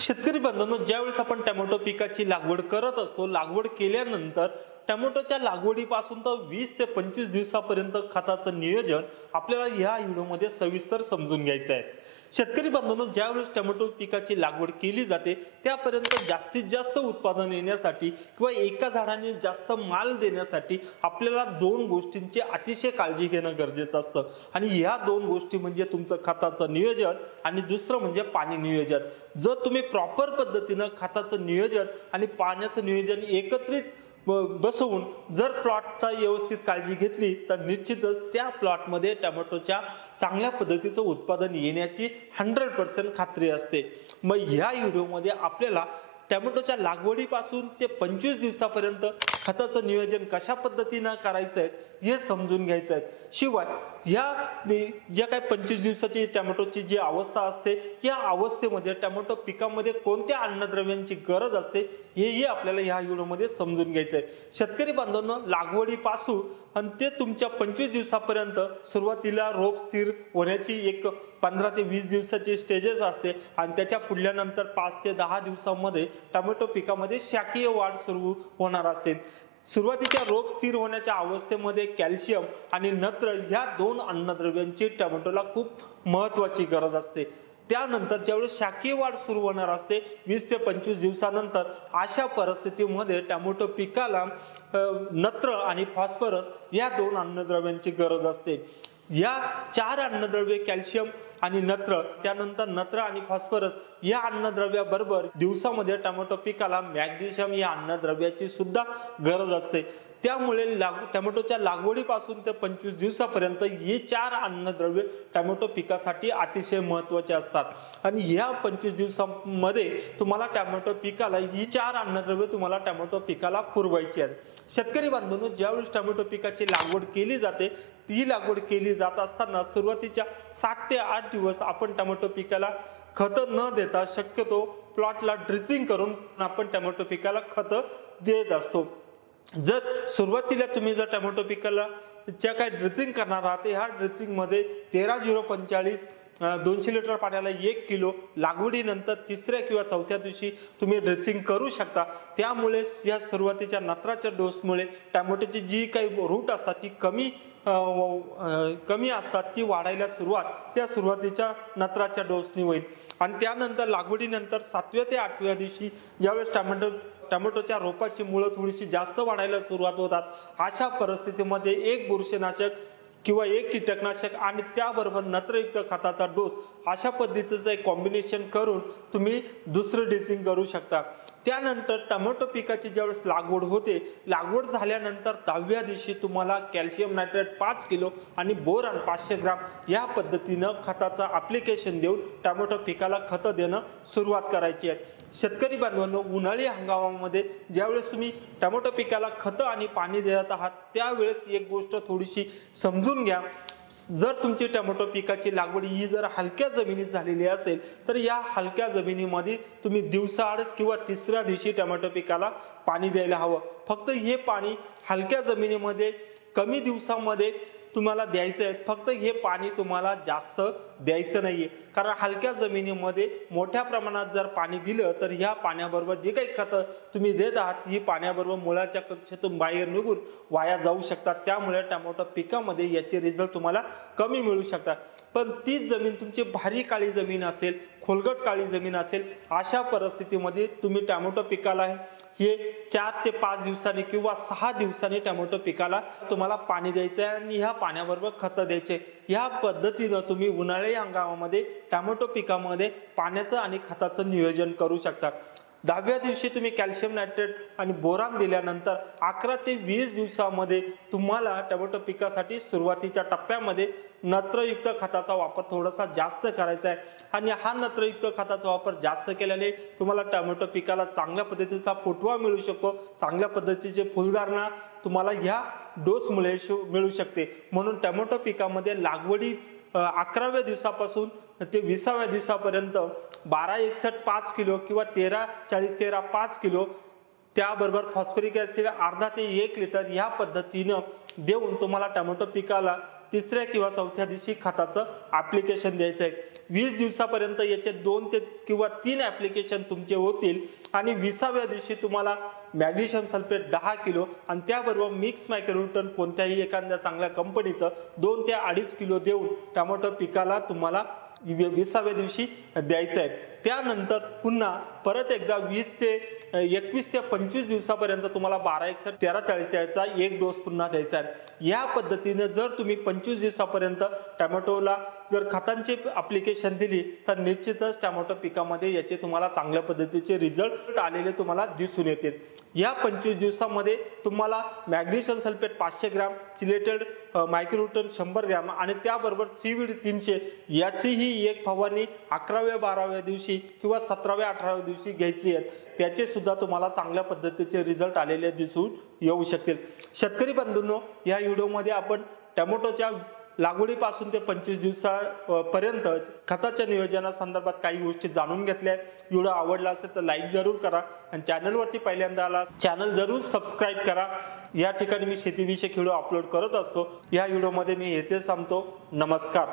शेतकरी बांधवांनो, ज्यावेळेस आपण टोमॅटो पिकाची लागवड करत असतो, लागवड केल्यानंतर टोमॅटोच्या लागवडीपासून तर 20 ते 25 दिवसापर्यंत खताचं नियोजन आपल्याला या व्हिडिओमध्ये सविस्तर समजून घ्यायचं आहे। शेतकरी बांधवांनो, ज्यावेळेस टोमॅटो पिकाची लागवड केली जाते त्यापर्यंत जास्तीत जास्त उत्पादन येण्यासाठी किंवा एका झाडाने जास्त माल देण्यासाठी आपल्याला दोन गोष्टींची अतिशय काळजी घेणं गरजेचं असतं आणि ह्या दोन गोष्टी म्हणजे तुमचं खताचं नियोजन आणि दुसरं म्हणजे पाणी नियोजन। जर तुम्ही प्रॉपर पद्धतीने खताचं नियोजन आणि पाण्याचं नियोजन एकत्रित बसवून जर प्लॉटचा व्यवस्थित काळजी घेतली तर निश्चितच त्या प्लॉटमध्ये टोमॅटोच्या चांगल्या पद्धतीचं उत्पादन येण्याची 100% खात्री असते। मग ह्या व्हिडिओमध्ये आपल्याला टोमॅटोच्या लागवडीपासून ते 25 दिवसापर्यंत खताचं नियोजन कशा पद्धतीने करायचं आहे हे समजून घ्यायचं आहे। शिवाय ह्या ज्या काही 25 दिवसाची टोमॅटोची जी अवस्था असते या अवस्थेमध्ये टोमॅटो पिकामध्ये कोणत्या अन्नद्रव्यांची गरज असते हेही आपल्याला ह्या व्हिडिओमध्ये समजून घ्यायचं आहे। शेतकरी बांधवांनो, लागवडीपासून आणि ते तुमच्या 25 दिवसापर्यंत सुरुवातीला रोप स्थिर होण्याची एक 15 ते 20 दिवसाची स्टेजेस असते आणि त्याच्या पुढल्यानंतर 5 ते 10 दिवसांमध्ये टोमॅटो पिकामध्ये शाखीय वाढ सुरू होणार असते। सुरुवातीच्या रोप स्थिर होण्याच्या अवस्थेमध्ये कॅल्शियम आणि नत्र ह्या दोन अन्नद्रव्यांची टोमॅटोला खूप महत्त्वाची गरज असते। त्यानंतर ज्यावेळेस शाखीय वाढ सुरू होणार असते 20 ते 25 दिवसानंतर अशा परिस्थितीमध्ये टोमॅटो पिकाला नत्र आणि फॉस्फरस या दोन अन्नद्रव्यांची गरज असते। या चार अन्नद्रव्ये कॅल्शियम आणि नत्र, त्यानंतर नत्र आणि फॉस्फरस या अन्नद्रव्याबरोबर दिवसामध्ये टोमॅटो पिकाला मॅग्नेशियम या अन्नद्रव्याची सुद्धा गरज असते। त्यामुळे टोमॅटोच्या लागवडीपासून ते 25 दिवसापर्यंत हे चार अन्नद्रव्ये टोमॅटो पिकासाठी अतिशय महत्त्वाचे असतात आणि ह्या 25 दिवसांमध्ये तुम्हाला टोमॅटो पिकाला ही चार अन्नद्रव्ये तुम्हाला टोमॅटो पिकाला पुरवायची आहेत। शेतकरी बांधवांनो, ज्यावेळेस टोमॅटो पिकाची लागवड केली जाते ती लागवड केली जात असताना सुरुवातीच्या 7 ते 8 दिवस आपण टोमॅटो पिकाला खत न देता शक्यतो प्लॉटला ड्रिचिंग करून आपण टोमॅटो पिकाला खत देत असतो। जर सुरुवातीला तुम्ही जर टोमॅटो पिकाला ज्या काही ड्रिचिंग करणार आहात ह्या ड्रिचिंग मध्ये 13-0-45 200 लिटर पाण्याला 1 किलो लागवडीनंतर तिसऱ्या किंवा चौथ्या दिवशी तुम्ही ड्रिचिंग करू शकता। त्यामुळे या सुरुवातीच्या नत्राच्या डोसमुळे टोमॅटोची जी काही रूट असतात ती कमी असतात, ती वाढायला त्या सुरुवातीच्या नत्राच्या डोसनी होईल आणि त्यानंतर लागवडीनंतर 7व्या ते 8व्या दिवशी ज्यावेळेस टोमॅटोच्या रोपाची मुळं थोडीशी जास्त वाढायला सुरुवात होतात अशा परिस्थितीमध्ये एक बुरशीनाशक किंवा एक कीटकनाशक आणि त्याबरोबर नत्रयुक्त खताचा डोस अशा पद्धतीचं एक कॉम्बिनेशन करून तुम्ही दुसरं ड्रिचिंग करू शकता। त्यानंतर टोमॅटो पिकाची ज्यावेळेस लागवड होते, लागवड झाल्यानंतर 10व्या दिवशी तुम्हाला कॅल्शियम नायट्रेट 5 किलो आणि बोरॉन 500 ग्राम या पद्धतीनं खताचं ॲप्लिकेशन देऊन टोमॅटो पिकाला खत देणं सुरुवात करायची आहे। शेतकरी बांधवांनो, उन्हाळी हंगामामध्ये ज्यावेळेस तुम्ही टोमॅटो पिकाला खत आणि पाणी देत आहात त्यावेळेस एक गोष्ट थोडीशी समजून घ्या। जर तुमची टोमॅटो पिकाची लागवड ही जर हलक्या जमिनीत झालेली असेल तर या हलक्या जमिनीमध्ये तुम्ही दिवसाआड किंवा तिसऱ्या दिवशी टोमॅटो पिकाला पाणी द्यायला हवं। फक्त हे पाणी हलक्या जमिनीमध्ये कमी दिवसामध्ये तुम्हाला द्यायचं आहे, फक्त हे पाणी तुम्हाला जास्त द्यायचं नाहीये, कारण हलक्या जमिनीमध्ये मोठ्या प्रमाणात जर पाणी दिलं तर ह्या पाण्याबरोबर जे काही खत तुम्ही देत आहात ही पाण्याबरोबर मुळाच्या कक्षेतून बाहेर निघून वाया जाऊ शकतात। त्यामुळे टोमॅटो पिकामध्ये याचे रिझल्ट तुम्हाला कमी मिळू शकतात। पण तीच जमीन तुमची भारी काळी जमीन असेल, खोलगट काळी जमीन असेल, अशा परिस्थितीमध्ये तुम्ही टोमॅटो पिकाला हे 4 ते 5 दिवसांनी किंवा 6 दिवसांनी टोमॅटो पिकाला तुम्हाला पाणी द्यायचं आहे आणि ह्या पाण्याबरोबर खत द्यायचे। ह्या पद्धतीनं तुम्ही उन्हाळी हंगामामध्ये टोमॅटो पिकामध्ये पाण्याचं आणि खताचं नियोजन करू शकता। 10व्या दिवशी तुम्ही कॅल्शियम नायट्रेट आणि बोरॉन दिल्यानंतर 11 ते 20 दिवसामध्ये तुम्हाला टोमॅटो पिकासाठी सुरुवातीच्या टप्प्यामध्ये नत्रयुक्त खताचा वापर थोडासा जास्त करायचा आहे आणि हा नत्रयुक्त खताचा वापर जास्त केल्याने तुम्हाला टोमॅटो पिकाला चांगल्या पद्धतीचा फुटवा मिळू शकतो, चांगल्या पद्धतीचे फुलधारणा तुम्हाला ह्या डोसमुळे मिळू शकते। म्हणून टोमॅटो पिकामध्ये लागवडी 11व्या दिवसापासून ते 20व्या दिवसापर्यंत 12-61 5 किलो किंवा 13-40-13 5 किलो त्याबरोबर फॉस्फरिक ॲसिड अर्धा ते 1 लिटर या पद्धतीनं देऊन तुम्हाला टोमॅटो पिकाला तिसऱ्या किंवा चौथ्या दिवशी खताचं ॲप्लिकेशन द्यायचं आहे। 20 दिवसापर्यंत याचे 2 ते किंवा 3 ऍप्लिकेशन तुमचे होतील आणि 20व्या दिवशी तुम्हाला मॅग्नेशियम सल्फेट 10 किलो आणि त्याबरोबर मिक्स मायक्रोन्यूटन कोणत्याही एखाद्या चांगल्या कंपनीचं 2 ते 2.5 किलो देऊन टोमॅटो पिकाला तुम्हाला 20व्या दिवशी द्यायचं आहे। त्यानंतर पुन्हा परत एकदा 21 ते 25 दिवसापर्यंत तुम्हाला 1261 1340 चा एक डोस पुन्हा द्यायचा आहे। या पद्धतीने जर तुम्ही 25 दिवसापर्यंत टोमॅटोला जर खतांची ऍप्लिकेशन दिली तर निश्चितच टोमॅटो पिकामध्ये याचे तुम्हाला चांगल्या पद्धतीचे रिझल्ट आलेले तुम्हाला दिसून येतील। या 25 दिवसामध्ये तुम्हाला magnesium sulphate 500 gram, chelated मायक्रोन्यूटन 100 gram आणि त्याबरोबर सीवीड 300 याचीही एक फवारणी 11व्या 12व्या दिवशी किंवा 17व्या 18व्या दिवशी घ्यायची आहे। त्याचे सुद्धा तुम्हाला चांगल्या पद्धतीचे रिझल्ट आलेले दिसून येऊ शकतील। शेतकरी बंधूंनो, या व्हिडिओमध्ये आपण टोमॅटोच्या लागवडीपासून ते 25 दिवसापर्यंत खताच्या नियोजनासंदर्भात काही गोष्टी जाणून घेतल्या। व्हिडिओ आवडला असेल तर लाईक जरूर करा आणि चॅनलवरती पहिल्यांदा आला चॅनल जरूर सबस्क्राईब करा। या ठिकाणी मी शेतीविषयक व्हिडिओ अपलोड करत असतो। या व्हिडिओमध्ये मी येथे थांबतो। नमस्कार।